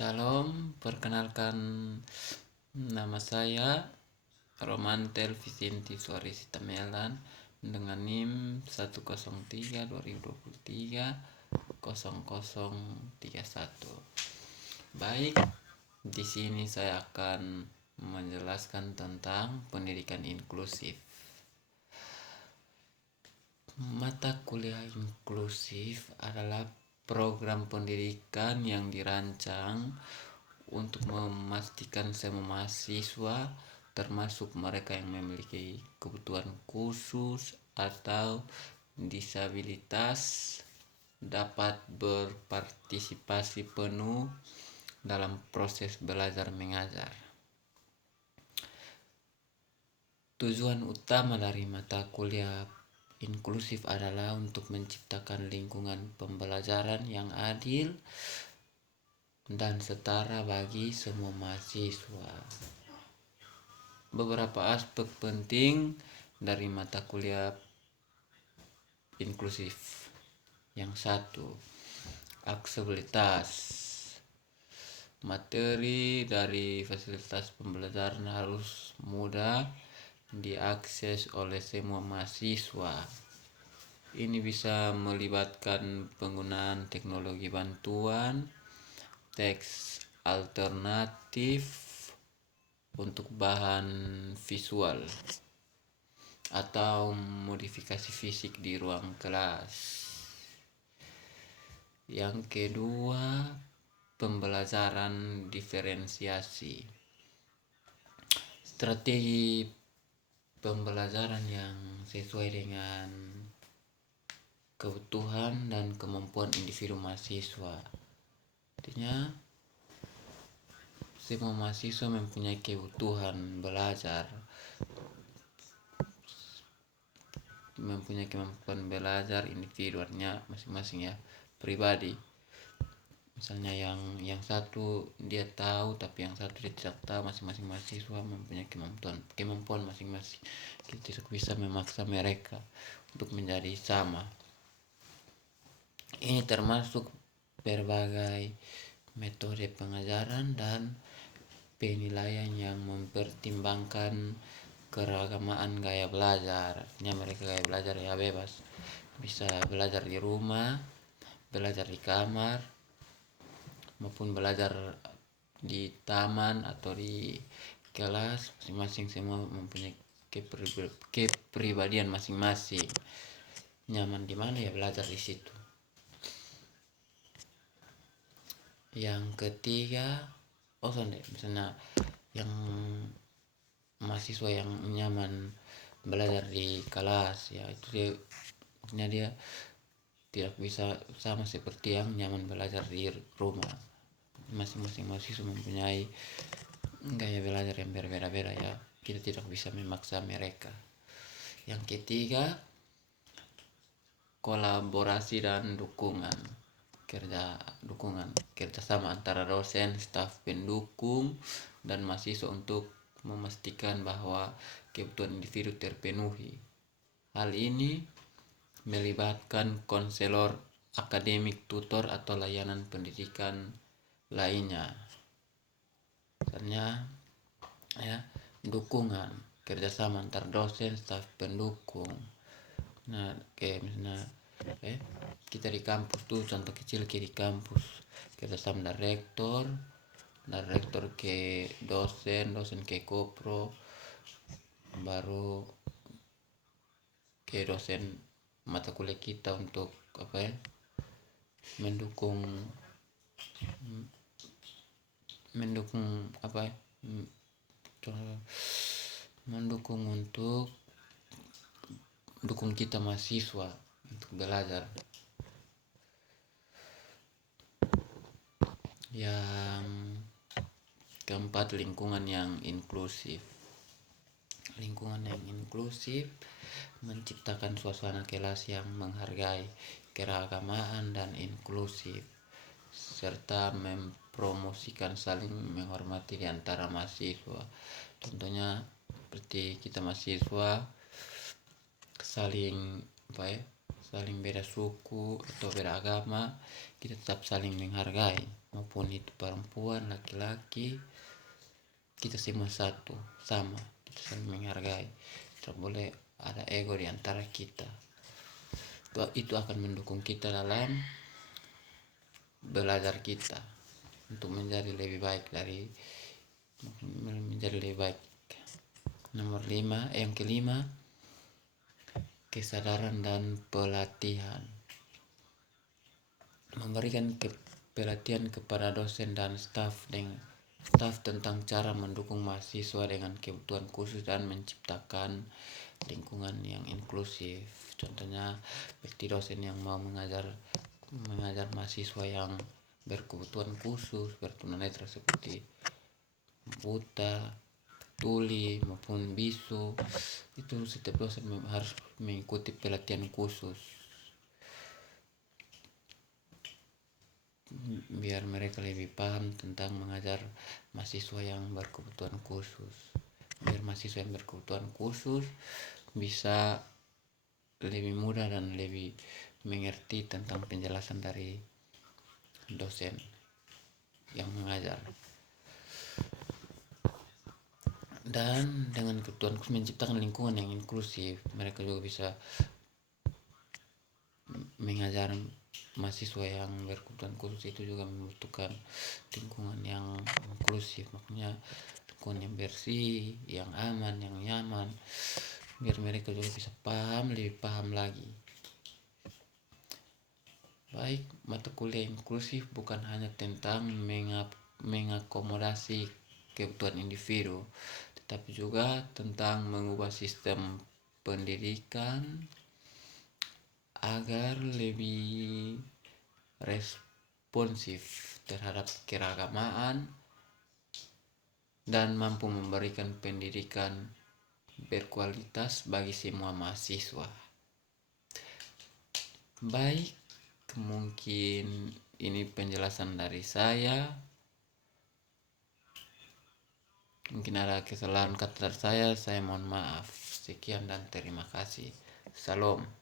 Salam, perkenalkan nama saya Romantel Vicenti Suari Sitamelan dengan NIM 103 2023 0031. Baik, di sini saya akan menjelaskan tentang pendidikan inklusif. Mata kuliah inklusif adalah program pendidikan yang dirancang untuk memastikan semua mahasiswa, termasuk mereka yang memiliki kebutuhan khusus atau disabilitas, dapat berpartisipasi penuh dalam proses belajar mengajar. Tujuan utama dari mata kuliah inklusif adalah untuk menciptakan lingkungan pembelajaran yang adil dan setara bagi semua mahasiswa. Beberapa aspek penting dari mata kuliah inklusif. Yang satu, aksesibilitas. Materi dari fasilitas pembelajaran harus mudah diakses oleh semua mahasiswa. Ini bisa melibatkan penggunaan teknologi bantuan, teks alternatif untuk bahan visual, atau modifikasi fisik di ruang kelas. Yang kedua, pembelajaran diferensiasi. Strategi pembelajaran yang sesuai dengan kebutuhan dan kemampuan individu mahasiswa. Artinya semua mahasiswa mempunyai kebutuhan belajar, mempunyai kemampuan belajar individunya masing-masing ya, pribadi. Misalnya yang satu dia tahu tapi yang satu dia tidak tahu, masing-masing mahasiswa mempunyai kemampuan masing-masing. Kita tidak bisa memaksa mereka untuk menjadi sama. Ini termasuk berbagai metode pengajaran dan penilaian yang mempertimbangkan keragaman gaya belajar. Artinya mereka gaya belajar ya bebas, bisa belajar di rumah, belajar di kamar, maupun belajar di taman atau di kelas. Masing-masing semua mempunyai kepribadian masing-masing. Nyaman di mana ya belajar di situ. Yang ketiga, misalnya yang mahasiswa yang nyaman belajar di kelas ya, itu dia tidak bisa sama seperti yang nyaman belajar di rumah. Masing-masing mahasiswa mempunyai gaya belajar yang berbeda-beda ya, kita tidak bisa memaksa mereka. Yang ketiga, kolaborasi dan dukungan. Kerjasama antara dosen, staf pendukung, dan mahasiswa untuk memastikan bahwa kebutuhan individu terpenuhi. Hal ini melibatkan konselor akademik, tutor, atau layanan pendidikan lainnya. Misalnya ya, dukungan, kerjasama antar dosen, staf pendukung. Nah, kayak misalnya kita di kampus tuh, contoh kecil di kampus, kerjasama dari rektor ke dosen ke kopro, baru ke dosen mata kuliah kita untuk mendukung untuk dukung kita mahasiswa untuk belajar. Yang keempat, lingkungan yang inklusif. Lingkungan yang inklusif menciptakan suasana kelas yang menghargai keragaman dan inklusif, serta mempromosikan saling menghormati di antara mahasiswa. Contohnya seperti kita mahasiswa saling saling beda suku atau beda agama, kita tetap saling menghargai, maupun itu perempuan, laki-laki, kita semua satu, sama, kita saling menghargai. Tidak boleh ada ego di antara kita. Itu akan mendukung kita dalam belajar kita untuk menjadi lebih baik Nomor 5, yang kelima, kesadaran dan pelatihan. Memberikan pelatihan kepada dosen dan staf tentang cara mendukung mahasiswa dengan kebutuhan khusus dan menciptakan lingkungan yang inklusif. Contohnya seperti dosen yang mau mengajar mahasiswa yang berkebutuhan khusus, bertunanetra seperti buta, tuli maupun bisu, itu setiap dosen harus mengikuti pelatihan khusus biar mereka lebih paham tentang mengajar mahasiswa yang berkebutuhan khusus, biar mahasiswa yang berkebutuhan khusus bisa lebih mudah dan lebih mengerti tentang penjelasan dari dosen yang mengajar. Dan dengan kebutuhan khusus menciptakan lingkungan yang inklusif, mereka juga bisa mengajar mahasiswa yang berkebutuhan khusus itu juga membutuhkan lingkungan yang inklusif, makanya lingkungan yang bersih, yang aman, yang nyaman, biar mereka juga bisa lebih paham lagi. Baik, mata kuliah inklusif bukan hanya tentang mengakomodasi kebutuhan individu, tetapi juga tentang mengubah sistem pendidikan agar lebih responsif terhadap keragamaan dan mampu memberikan pendidikan berkualitas bagi semua mahasiswa. Baik, mungkin ini penjelasan dari saya. Mungkin ada kesalahan kata dari saya mohon maaf. Sekian dan terima kasih. Salam.